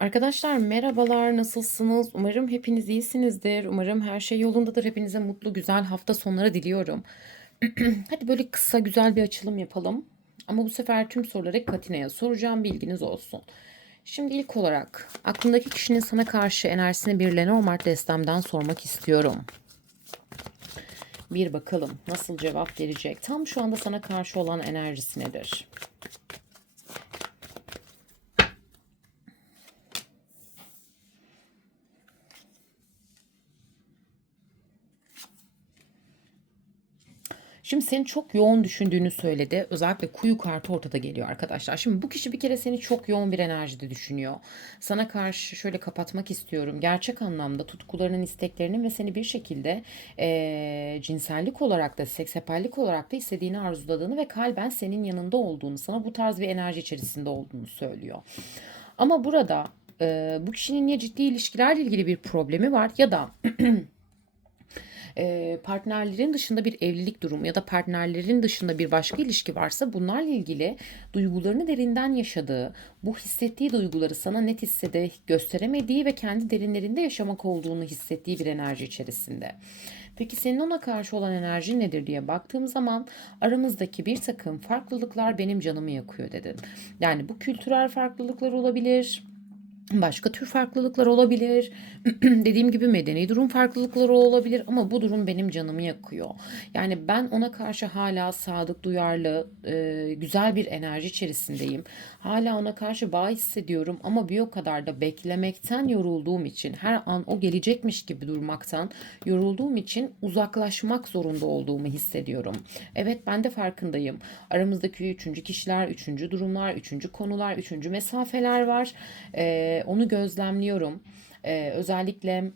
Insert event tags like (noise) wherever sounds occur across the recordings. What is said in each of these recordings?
Arkadaşlar merhabalar, nasılsınız? Umarım hepiniz iyisinizdir. Umarım her şey yolundadır. Hepinize mutlu, güzel hafta sonları diliyorum. (clears throat) Hadi böyle kısa, güzel bir açılım yapalım. Ama bu sefer tüm soruları Katina'ya soracağım, bilginiz olsun. Şimdi ilk olarak aklındaki kişinin sana karşı enerjisini bir Lenormand destemden sormak istiyorum. Bir bakalım nasıl cevap verecek. Tam şu anda sana karşı olan enerjisi nedir? Şimdi seni çok yoğun düşündüğünü söyledi. Özellikle kuyu kartı ortada geliyor arkadaşlar. Şimdi bu kişi bir kere seni çok yoğun bir enerjide düşünüyor. Sana karşı şöyle kapatmak istiyorum. Gerçek anlamda tutkularının, isteklerinin ve seni bir şekilde eee, cinsellik olarak da, seksapallik olarak da istediğini arzuladığını ve kalben senin yanında olduğunu, sana bu tarz bir enerji içerisinde olduğunu söylüyor. Ama burada eee, bu kişinin ya ciddi ilişkilerle ilgili bir problemi var ya da (clears throat) e, partnerlerin dışında bir evlilik durumu ya da partnerlerin dışında bir başka ilişki varsa bunlarla ilgili duygularını derinden yaşadığı, bu hissettiği duyguları sana net hissede gösteremediği ve kendi derinlerinde yaşamak olduğunu hissettiği bir enerji içerisinde. Peki senin ona karşı olan enerjin nedir diye baktığım zaman aramızdaki bir takım farklılıklar benim canımı yakıyor dedin. Yani bu kültürel farklılıklar olabilir, Başka tür farklılıklar olabilir. (clears throat) Dediğim gibi medeni durum farklılıkları olabilir ama bu durum benim canımı yakıyor. Yani ben ona karşı hala sadık, duyarlı, e, güzel bir enerji içerisindeyim. Hala ona karşı bağ hissediyorum ama bir o kadar da beklemekten yorulduğum için, her an o gelecekmiş gibi durmaktan yorulduğum için uzaklaşmak zorunda olduğumu hissediyorum. Evet ben de farkındayım. Aramızdaki üçüncü kişiler, üçüncü durumlar, üçüncü konular, üçüncü mesafeler var. Onu gözlemliyorum. Ee, özellikle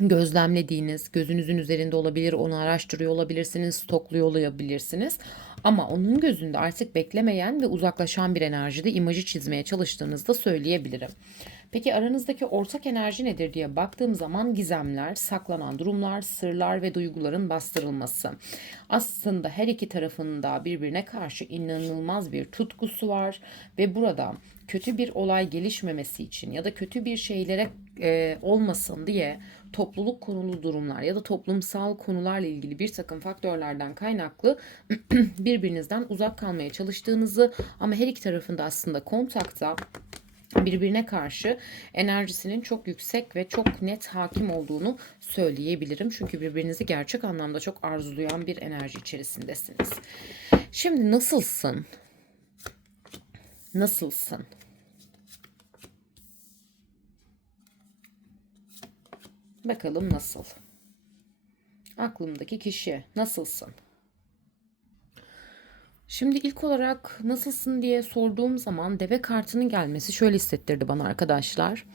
gözlemlediğiniz, gözünüzün üzerinde olabilir, onu araştırıyor olabilirsiniz, stokluyor olabilirsiniz. Ama onun gözünde artık beklemeyen ve uzaklaşan bir enerjide imajı çizmeye çalıştığınızda söyleyebilirim. Peki aranızdaki ortak enerji nedir diye baktığım zaman gizemler, saklanan durumlar, sırlar ve duyguların bastırılması. Aslında her iki tarafın da birbirine karşı inanılmaz bir tutkusu var ve burada kötü bir olay gelişmemesi için ya da kötü bir şeylere e, olmasın diye topluluk konulu durumlar ya da toplumsal konularla ilgili bir takım faktörlerden kaynaklı (clears throat) birbirinizden uzak kalmaya çalıştığınızı ama her iki tarafında aslında kontakta birbirine karşı enerjisinin çok yüksek ve çok net hakim olduğunu söyleyebilirim. Çünkü birbirinizi gerçek anlamda çok arzulayan bir enerji içerisindesiniz. Şimdi nasılsın? Nasılsın? Bakalım nasıl? Aklımdaki kişi nasılsın? Şimdi ilk olarak nasılsın diye sorduğum zaman deve kartının gelmesi şöyle hissettirdi bana arkadaşlar.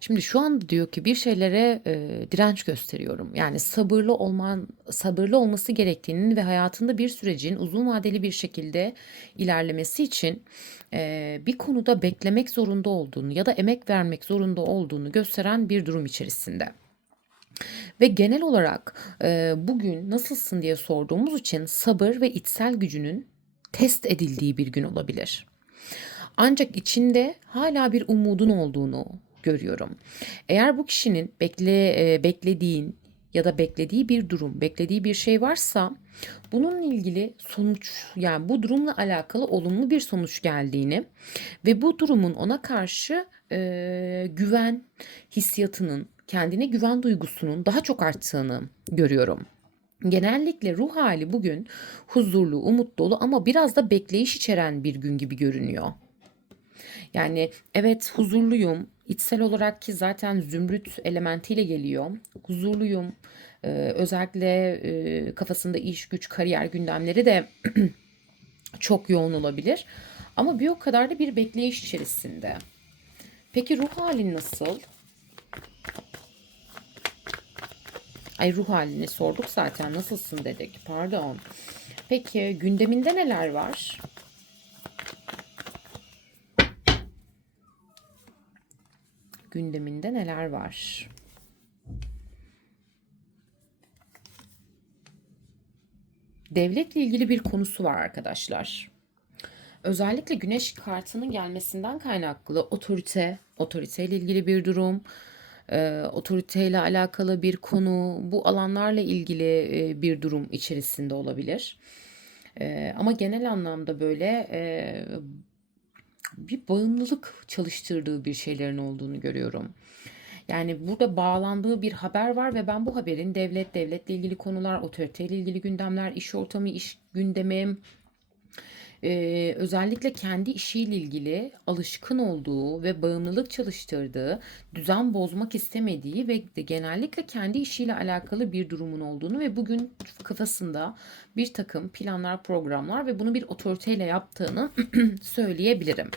Şimdi şu anda diyor ki bir şeylere e, direnç gösteriyorum. Yani sabırlı olman, sabırlı olması gerektiğinin ve hayatında bir sürecin uzun vadeli bir şekilde ilerlemesi için e, bir konuda beklemek zorunda olduğunu ya da emek vermek zorunda olduğunu gösteren bir durum içerisinde. Ve genel olarak e, bugün nasılsın diye sorduğumuz için sabır ve içsel gücünün test edildiği bir gün olabilir. Ancak içinde hala bir umudun olduğunu görüyorum. Eğer bu kişinin bekle e, beklediğin ya da beklediği bir durum, beklediği bir şey varsa bununla ilgili sonuç yani bu durumla alakalı olumlu bir sonuç geldiğini ve bu durumun ona karşı e, güven hissiyatının, kendine güven duygusunun daha çok arttığını görüyorum. Genellikle ruh hali bugün huzurlu, umut dolu ama biraz da bekleyiş içeren bir gün gibi görünüyor. Yani evet huzurluyum. İçsel olarak ki zaten zümrüt elementiyle geliyor. Huzurluyum. Ee, özellikle e, kafasında iş, güç, kariyer gündemleri de (clears throat) çok yoğun olabilir. Ama bir o kadar da bir bekleyiş içerisinde. Peki ruh halin nasıl? Ay ruh halini sorduk zaten. Nasılsın dedik. Pardon. Peki gündeminde neler var? Gündeminde neler var? Devletle ilgili bir konusu var arkadaşlar. Özellikle güneş kartının gelmesinden kaynaklı otorite, otoriteyle ilgili bir durum, e, otoriteyle alakalı bir konu, bu alanlarla ilgili e, bir durum içerisinde olabilir. E, ama genel anlamda böyle e, bir bağımlılık çalıştırdığı bir şeylerin olduğunu görüyorum. Yani burada bağlandığı bir haber var ve ben bu haberin devlet, devletle ilgili konular, otoriteyle ilgili gündemler, iş ortamı, iş gündemi, e, özellikle kendi işiyle ilgili alışkın olduğu ve bağımlılık çalıştırdığı, düzen bozmak istemediği ve de genellikle kendi işiyle alakalı bir durumun olduğunu ve bugün kafasında bir takım planlar, programlar ve bunu bir otoriteyle yaptığını (clears throat) söyleyebilirim.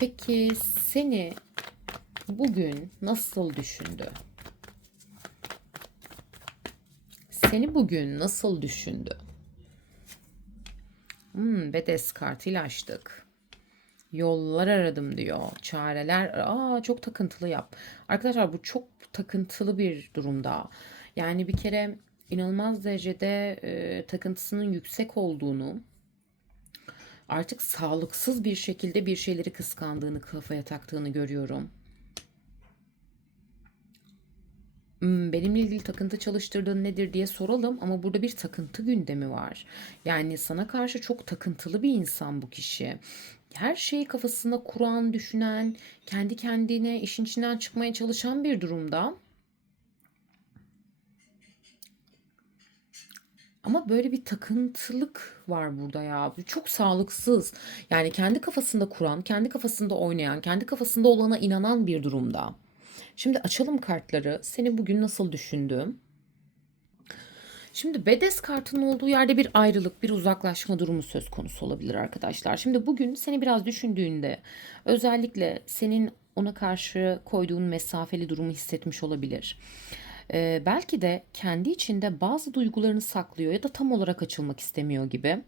Peki seni bugün nasıl düşündü? Seni bugün nasıl düşündü? Hmm, Bedes kartıyla açtık. Yollar aradım diyor. Çareler. Aa çok takıntılı yap. Arkadaşlar bu çok takıntılı bir durumda. Yani bir kere inanılmaz derecede e, takıntısının yüksek olduğunu, artık sağlıksız bir şekilde bir şeyleri kıskandığını, kafaya taktığını görüyorum. Hmm, benimle ilgili takıntı çalıştırdığın nedir diye soralım ama burada bir takıntı gündemi var. Yani sana karşı çok takıntılı bir insan bu kişi. Her şeyi kafasında kuran, düşünen, kendi kendine işin içinden çıkmaya çalışan bir durumda. Ama böyle bir takıntılık var burada ya. Çok sağlıksız. Yani kendi kafasında kuran, kendi kafasında oynayan, kendi kafasında olana inanan bir durumda. Şimdi açalım kartları. Seni bugün nasıl düşündüm? Şimdi Bedes kartının olduğu yerde bir ayrılık, bir uzaklaşma durumu söz konusu olabilir arkadaşlar. Şimdi bugün seni biraz düşündüğünde özellikle senin ona karşı koyduğun mesafeli durumu hissetmiş olabilir. Ee, belki de kendi içinde bazı duygularını saklıyor ya da tam olarak açılmak istemiyor gibi.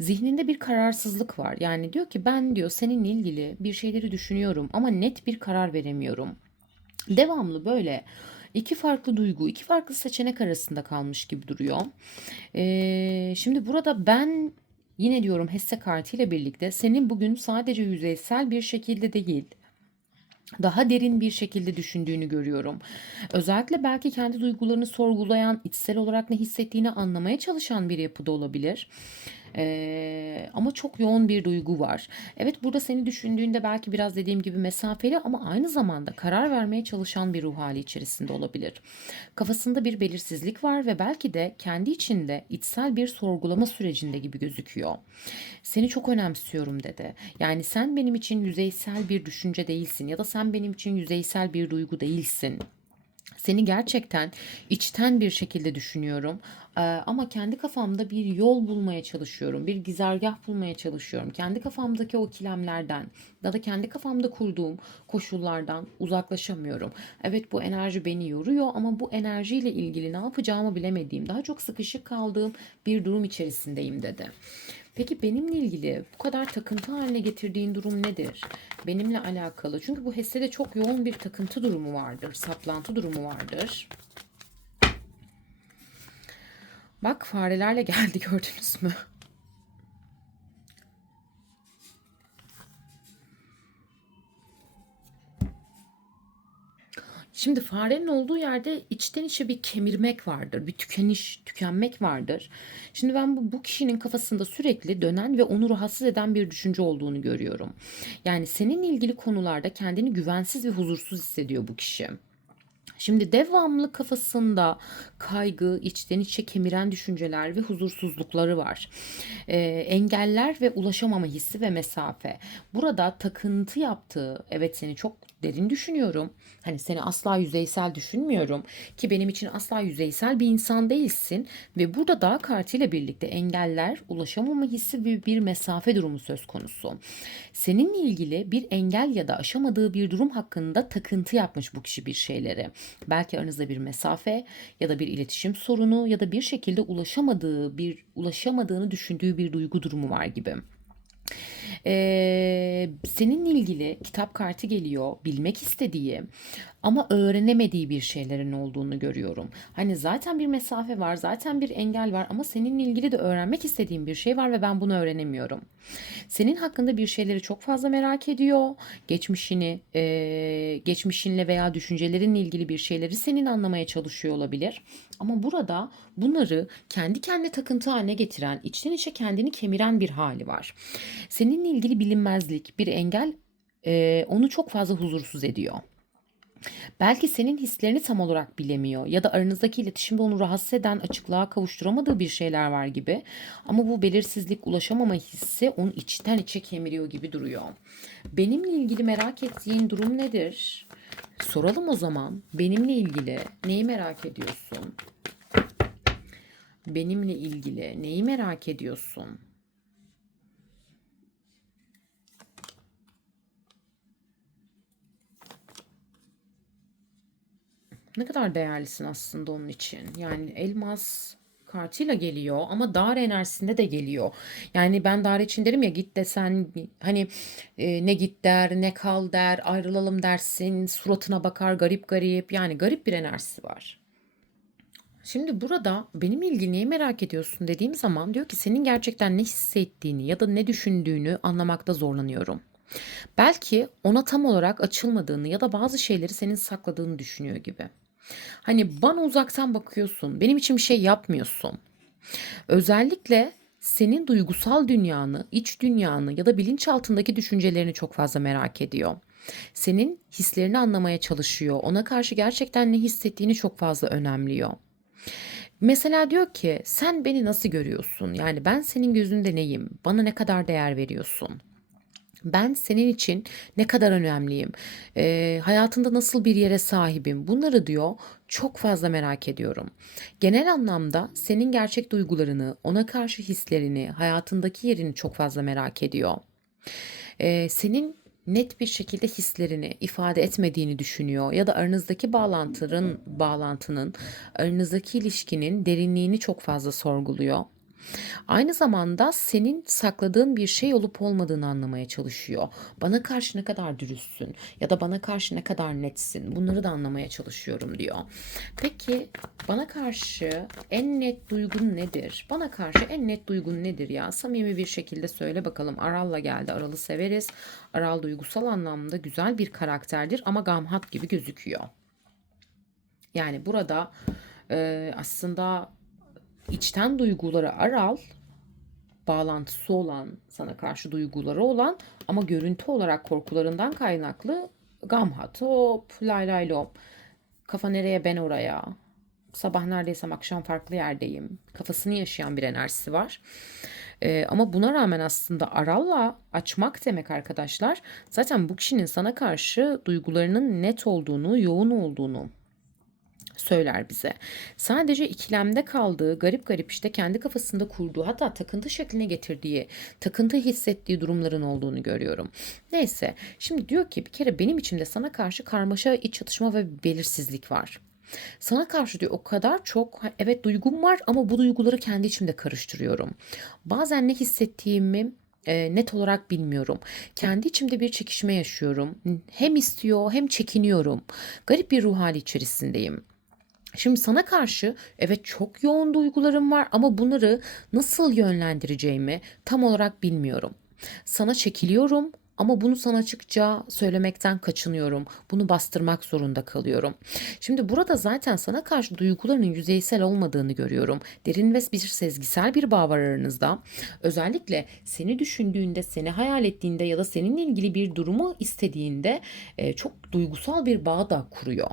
Zihninde bir kararsızlık var. Yani diyor ki ben diyor seninle ilgili bir şeyleri düşünüyorum ama net bir karar veremiyorum. Devamlı böyle iki farklı duygu, iki farklı seçenek arasında kalmış gibi duruyor. Ee, şimdi burada ben yine diyorum hisse kartıyla birlikte senin bugün sadece yüzeysel bir şekilde değil daha derin bir şekilde düşündüğünü görüyorum. Özellikle belki kendi duygularını sorgulayan, içsel olarak ne hissettiğini anlamaya çalışan bir yapıda olabilir. Ee, ama çok yoğun bir duygu var. Evet burada seni düşündüğünde belki biraz dediğim gibi mesafeli ama aynı zamanda karar vermeye çalışan bir ruh hali içerisinde olabilir. Kafasında bir belirsizlik var ve belki de kendi içinde içsel bir sorgulama sürecinde gibi gözüküyor. Seni çok önemsiyorum dedi. Yani sen benim için yüzeysel bir düşünce değilsin ya da sen benim için yüzeysel bir duygu değilsin. Seni gerçekten içten bir şekilde düşünüyorum. Ee, ama kendi kafamda bir yol bulmaya çalışıyorum. Bir gizergah bulmaya çalışıyorum. Kendi kafamdaki o kilemlerden ya da kendi kafamda kurduğum koşullardan uzaklaşamıyorum. Evet bu enerji beni yoruyor ama bu enerjiyle ilgili ne yapacağımı bilemediğim, daha çok sıkışık kaldığım bir durum içerisindeyim dedi. Peki benimle ilgili bu kadar takıntı haline getirdiğin durum nedir? Benimle alakalı. Çünkü bu hissede çok yoğun bir takıntı durumu vardır, saplantı durumu vardır. Bak farelerle geldi gördünüz mü? Şimdi farenin olduğu yerde içten içe bir kemirmek vardır, bir tükeniş, tükenmek vardır. Şimdi ben bu, bu kişinin kafasında sürekli dönen ve onu rahatsız eden bir düşünce olduğunu görüyorum. Yani seninle ilgili konularda kendini güvensiz ve huzursuz hissediyor bu kişi. Şimdi devamlı kafasında kaygı, içten içe kemiren düşünceler ve huzursuzlukları var. Ee, engeller ve ulaşamama hissi ve mesafe. Burada takıntı yaptığı, evet seni çok derin düşünüyorum. Hani seni asla yüzeysel düşünmüyorum ki benim için asla yüzeysel bir insan değilsin ve burada dağ kartıyla birlikte engeller, ulaşamama hissi ve bir mesafe durumu söz konusu. Seninle ilgili bir engel ya da aşamadığı bir durum hakkında takıntı yapmış bu kişi bir şeyleri. Belki aranızda bir mesafe ya da bir iletişim sorunu ya da bir şekilde ulaşamadığı bir ulaşamadığını düşündüğü bir duygu durumu var gibi. Ee, seninle ilgili kitap kartı geliyor. Bilmek istediği, ama öğrenemediği bir şeylerin olduğunu görüyorum. Hani zaten bir mesafe var, zaten bir engel var ama seninle ilgili de öğrenmek istediğim bir şey var ve ben bunu öğrenemiyorum. Senin hakkında bir şeyleri çok fazla merak ediyor. Geçmişini, e, geçmişinle veya düşüncelerinle ilgili bir şeyleri senin anlamaya çalışıyor olabilir. Ama burada bunları kendi kendine takıntı haline getiren, içten içe kendini kemiren bir hali var. Seninle ilgili bilinmezlik, bir engel e, onu çok fazla huzursuz ediyor. Belki senin hislerini tam olarak bilemiyor ya da aranızdaki iletişimde onu rahatsız eden, açıklığa kavuşturamadığı bir şeyler var gibi. Ama bu belirsizlik, ulaşamama hissi onu içten içe kemiriyor gibi duruyor. Benimle ilgili merak ettiğin durum nedir? Soralım o zaman. Benimle ilgili neyi merak ediyorsun? Benimle ilgili neyi merak ediyorsun? Ne kadar değerlisin aslında onun için. Yani elmas kartıyla geliyor ama dar enerjisinde de geliyor. Yani ben dar için derim ya git desen hani e, ne git der ne kal der ayrılalım dersin suratına bakar garip garip yani garip bir enerjisi var. Şimdi burada benim ilgili neyi merak ediyorsun dediğim zaman diyor ki senin gerçekten ne hissettiğini ya da ne düşündüğünü anlamakta zorlanıyorum. Belki ona tam olarak açılmadığını ya da bazı şeyleri senin sakladığını düşünüyor gibi. Hani bana uzaktan bakıyorsun, benim için bir şey yapmıyorsun. Özellikle senin duygusal dünyanı, iç dünyanı ya da bilinçaltındaki düşüncelerini çok fazla merak ediyor. Senin hislerini anlamaya çalışıyor. Ona karşı gerçekten ne hissettiğini çok fazla önemliyor. Mesela diyor ki sen beni nasıl görüyorsun? Yani ben senin gözünde neyim? Bana ne kadar değer veriyorsun? Ben senin için ne kadar önemliyim? Eee, hayatında nasıl bir yere sahibim? Bunları diyor çok fazla merak ediyorum. Genel anlamda senin gerçek duygularını, ona karşı hislerini, hayatındaki yerini çok fazla merak ediyor. Eee, senin net bir şekilde hislerini ifade etmediğini düşünüyor ya da aranızdaki bağlantının bağlantının, aranızdaki ilişkinin derinliğini çok fazla sorguluyor. Aynı zamanda senin sakladığın bir şey olup olmadığını anlamaya çalışıyor. Bana karşı ne kadar dürüstsün ya da bana karşı ne kadar netsin bunları da anlamaya çalışıyorum diyor. Peki bana karşı en net duygun nedir? Bana karşı en net duygun nedir ya? Samimi bir şekilde söyle bakalım. Aral'la geldi. Aral'ı severiz. Aral duygusal anlamda güzel bir karakterdir ama gamhat gibi gözüküyor. Yani burada e, aslında içten duyguları aral, bağlantısı olan, sana karşı duyguları olan ama görüntü olarak korkularından kaynaklı gamhat, hop, lay lay lom. Kafa nereye ben oraya. Sabah neredeysem akşam farklı yerdeyim. Kafasını yaşayan bir enerjisi var. Ee, ama buna rağmen aslında aralla açmak demek arkadaşlar. Zaten bu kişinin sana karşı duygularının net olduğunu, yoğun olduğunu söyler bize. Sadece ikilemde kaldığı, garip garip işte kendi kafasında kurduğu, hatta takıntı şekline getirdiği, takıntı hissettiği durumların olduğunu görüyorum. Neyse, şimdi diyor ki bir kere benim içimde sana karşı karmaşa, iç çatışma ve belirsizlik var. Sana karşı diyor o kadar çok evet duygum var ama bu duyguları kendi içimde karıştırıyorum. Bazen ne hissettiğimi e, net olarak bilmiyorum. Kendi içimde bir çekişme yaşıyorum. Hem istiyor hem çekiniyorum. Garip bir ruh hali içerisindeyim. Şimdi sana karşı evet çok yoğun duygularım var ama bunları nasıl yönlendireceğimi tam olarak bilmiyorum. Sana çekiliyorum ama bunu sana açıkça söylemekten kaçınıyorum. Bunu bastırmak zorunda kalıyorum. Şimdi burada zaten sana karşı duygularının yüzeysel olmadığını görüyorum. Derin ve bir sezgisel bir bağ var aranızda. Özellikle seni düşündüğünde, seni hayal ettiğinde ya da seninle ilgili bir durumu istediğinde çok duygusal bir bağ da kuruyor.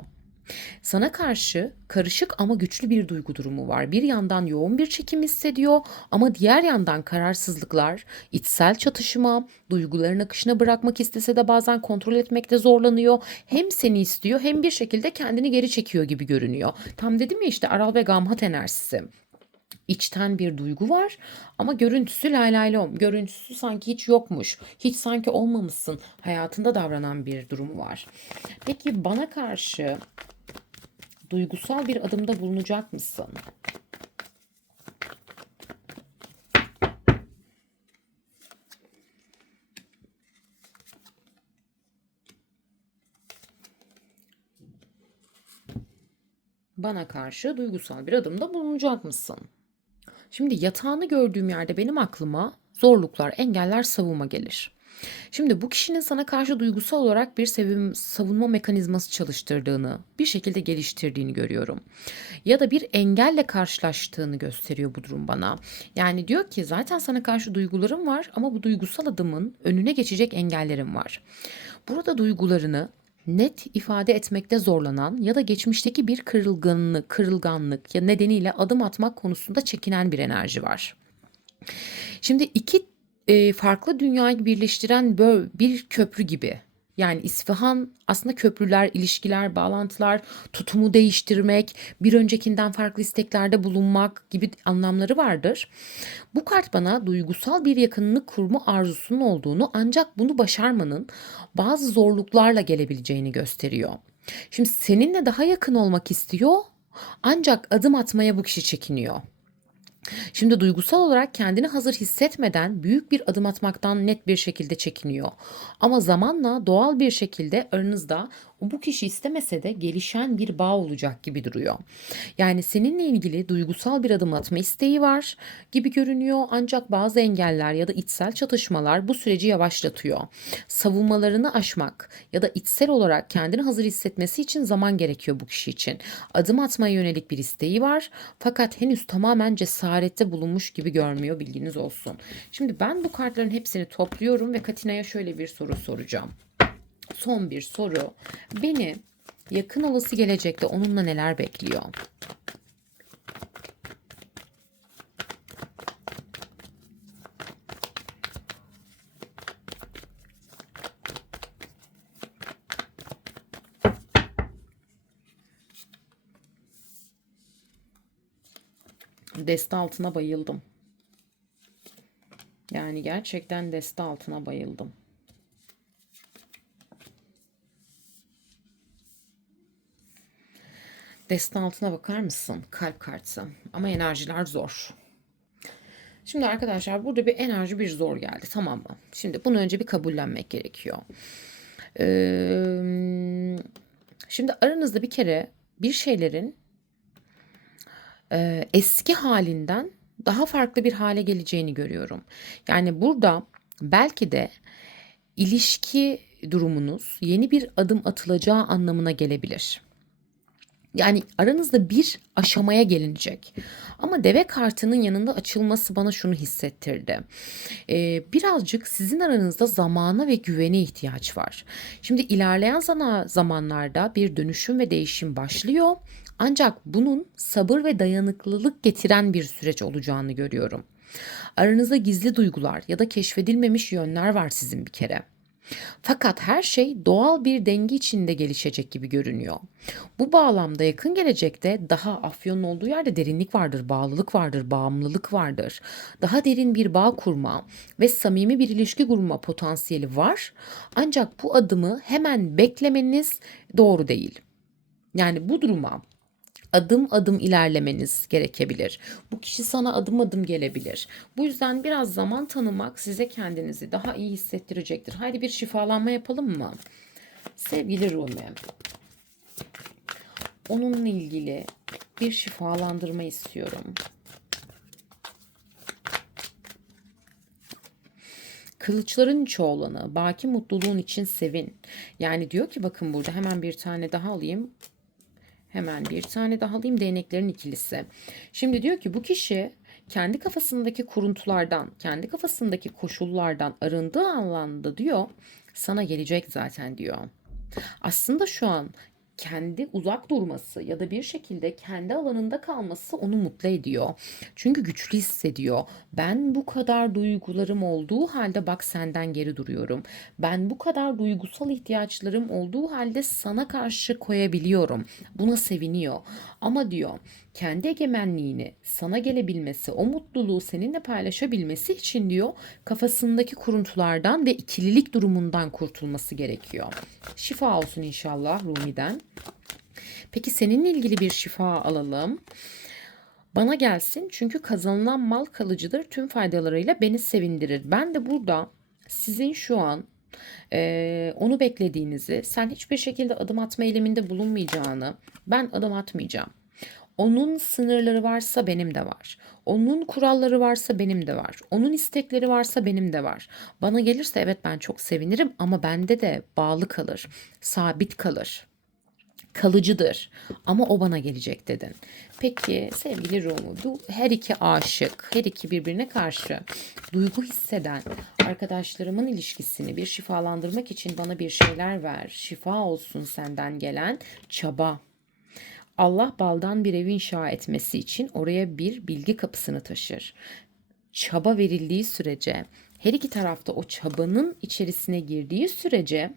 Sana karşı karışık ama güçlü bir duygu durumu var. Bir yandan yoğun bir çekim hissediyor ama diğer yandan kararsızlıklar, içsel çatışma, duyguların akışına bırakmak istese de bazen kontrol etmekte zorlanıyor. Hem seni istiyor hem bir şekilde kendini geri çekiyor gibi görünüyor. Tam dedim ya işte Aral ve Gamhat enerjisi içten bir duygu var ama görüntüsü laylaylom. Görüntüsü sanki hiç yokmuş. Hiç sanki olmamışsın. Hayatında davranan bir durum var. Peki bana karşı duygusal bir adımda bulunacak mısın? Bana karşı duygusal bir adımda bulunacak mısın? Şimdi yatağını gördüğüm yerde benim aklıma zorluklar, engeller, savunma gelir. Şimdi bu kişinin sana karşı duygusal olarak bir sevim, savunma mekanizması çalıştırdığını, bir şekilde geliştirdiğini görüyorum. Ya da bir engelle karşılaştığını gösteriyor bu durum bana. Yani diyor ki zaten sana karşı duygularım var ama bu duygusal adımın önüne geçecek engellerim var. Burada duygularını net ifade etmekte zorlanan ya da geçmişteki bir kırılganlık, kırılganlık ya nedeniyle adım atmak konusunda çekinen bir enerji var. Şimdi iki e, farklı dünyayı birleştiren böyle bir köprü gibi. Yani İsfahan aslında köprüler, ilişkiler, bağlantılar, tutumu değiştirmek, bir öncekinden farklı isteklerde bulunmak gibi anlamları vardır. Bu kart bana duygusal bir yakınlık kurma arzusunun olduğunu ancak bunu başarmanın bazı zorluklarla gelebileceğini gösteriyor. Şimdi seninle daha yakın olmak istiyor ancak adım atmaya bu kişi çekiniyor. Şimdi duygusal olarak kendini hazır hissetmeden büyük bir adım atmaktan net bir şekilde çekiniyor. Ama zamanla doğal bir şekilde aranızda bu kişi istemese de gelişen bir bağ olacak gibi duruyor. Yani seninle ilgili duygusal bir adım atma isteği var gibi görünüyor ancak bazı engeller ya da içsel çatışmalar bu süreci yavaşlatıyor. Savunmalarını aşmak ya da içsel olarak kendini hazır hissetmesi için zaman gerekiyor bu kişi için. Adım atmaya yönelik bir isteği var fakat henüz tamamen cesarette bulunmuş gibi görmüyor bilginiz olsun. Şimdi ben bu kartların hepsini topluyorum ve Katina'ya şöyle bir soru soracağım son bir soru. Beni yakın olası gelecekte onunla neler bekliyor? Deste altına bayıldım. Yani gerçekten deste altına bayıldım. Deste altına bakar mısın? Kalp kartı. Ama enerjiler zor. Şimdi arkadaşlar burada bir enerji bir zor geldi tamam mı? Şimdi bunu önce bir kabullenmek gerekiyor. Ee, şimdi aranızda bir kere bir şeylerin e, eski halinden daha farklı bir hale geleceğini görüyorum. Yani burada belki de ilişki durumunuz yeni bir adım atılacağı anlamına gelebilir. Yani aranızda bir aşamaya gelinecek. Ama deve kartının yanında açılması bana şunu hissettirdi. Ee, birazcık sizin aranızda zamana ve güvene ihtiyaç var. Şimdi ilerleyen zamanlarda bir dönüşüm ve değişim başlıyor. Ancak bunun sabır ve dayanıklılık getiren bir süreç olacağını görüyorum. Aranızda gizli duygular ya da keşfedilmemiş yönler var sizin bir kere. Fakat her şey doğal bir denge içinde gelişecek gibi görünüyor. Bu bağlamda yakın gelecekte daha afyonun olduğu yerde derinlik vardır, bağlılık vardır, bağımlılık vardır. Daha derin bir bağ kurma ve samimi bir ilişki kurma potansiyeli var. Ancak bu adımı hemen beklemeniz doğru değil. Yani bu duruma adım adım ilerlemeniz gerekebilir. Bu kişi sana adım adım gelebilir. Bu yüzden biraz zaman tanımak size kendinizi daha iyi hissettirecektir. Haydi bir şifalanma yapalım mı? Sevgili Rumi. Onunla ilgili bir şifalandırma istiyorum. Kılıçların çoğulanı, baki mutluluğun için sevin. Yani diyor ki bakın burada hemen bir tane daha alayım. Hemen bir tane daha alayım değneklerin ikilisi. Şimdi diyor ki bu kişi kendi kafasındaki kuruntulardan, kendi kafasındaki koşullardan arındığı anlamda diyor sana gelecek zaten diyor. Aslında şu an kendi uzak durması ya da bir şekilde kendi alanında kalması onu mutlu ediyor. Çünkü güçlü hissediyor. Ben bu kadar duygularım olduğu halde bak senden geri duruyorum. Ben bu kadar duygusal ihtiyaçlarım olduğu halde sana karşı koyabiliyorum. Buna seviniyor. Ama diyor kendi egemenliğini sana gelebilmesi, o mutluluğu seninle paylaşabilmesi için diyor kafasındaki kuruntulardan ve ikililik durumundan kurtulması gerekiyor. Şifa olsun inşallah Rumi'den. Peki seninle ilgili bir şifa alalım. Bana gelsin çünkü kazanılan mal kalıcıdır. Tüm faydalarıyla beni sevindirir. Ben de burada sizin şu an e, onu beklediğinizi, sen hiçbir şekilde adım atma eyleminde bulunmayacağını, ben adım atmayacağım Onun sınırları varsa benim de var. Onun kuralları varsa benim de var. Onun istekleri varsa benim de var. Bana gelirse evet ben çok sevinirim ama bende de bağlı kalır, sabit kalır kalıcıdır ama o bana gelecek dedin. Peki sevgili Rumu her iki aşık, her iki birbirine karşı duygu hisseden arkadaşlarımın ilişkisini bir şifalandırmak için bana bir şeyler ver. Şifa olsun senden gelen çaba. Allah baldan bir ev inşa etmesi için oraya bir bilgi kapısını taşır. Çaba verildiği sürece, her iki tarafta o çabanın içerisine girdiği sürece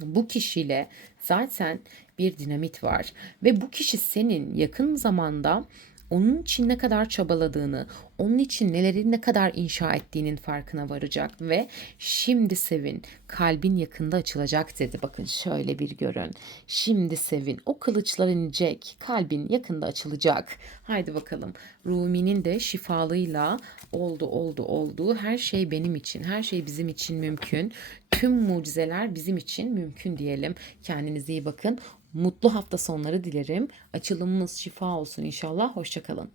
bu kişiyle zaten bir dinamit var ve bu kişi senin yakın zamanda onun için ne kadar çabaladığını, onun için neleri ne kadar inşa ettiğinin farkına varacak ve şimdi sevin, kalbin yakında açılacak dedi. Bakın şöyle bir görün. Şimdi sevin, o kılıçlar inecek, kalbin yakında açılacak. Haydi bakalım. Rumi'nin de şifalığıyla oldu oldu oldu. Her şey benim için, her şey bizim için mümkün. Tüm mucizeler bizim için mümkün diyelim. Kendinize iyi bakın. Mutlu hafta sonları dilerim. Açılımımız şifa olsun inşallah. Hoşçakalın.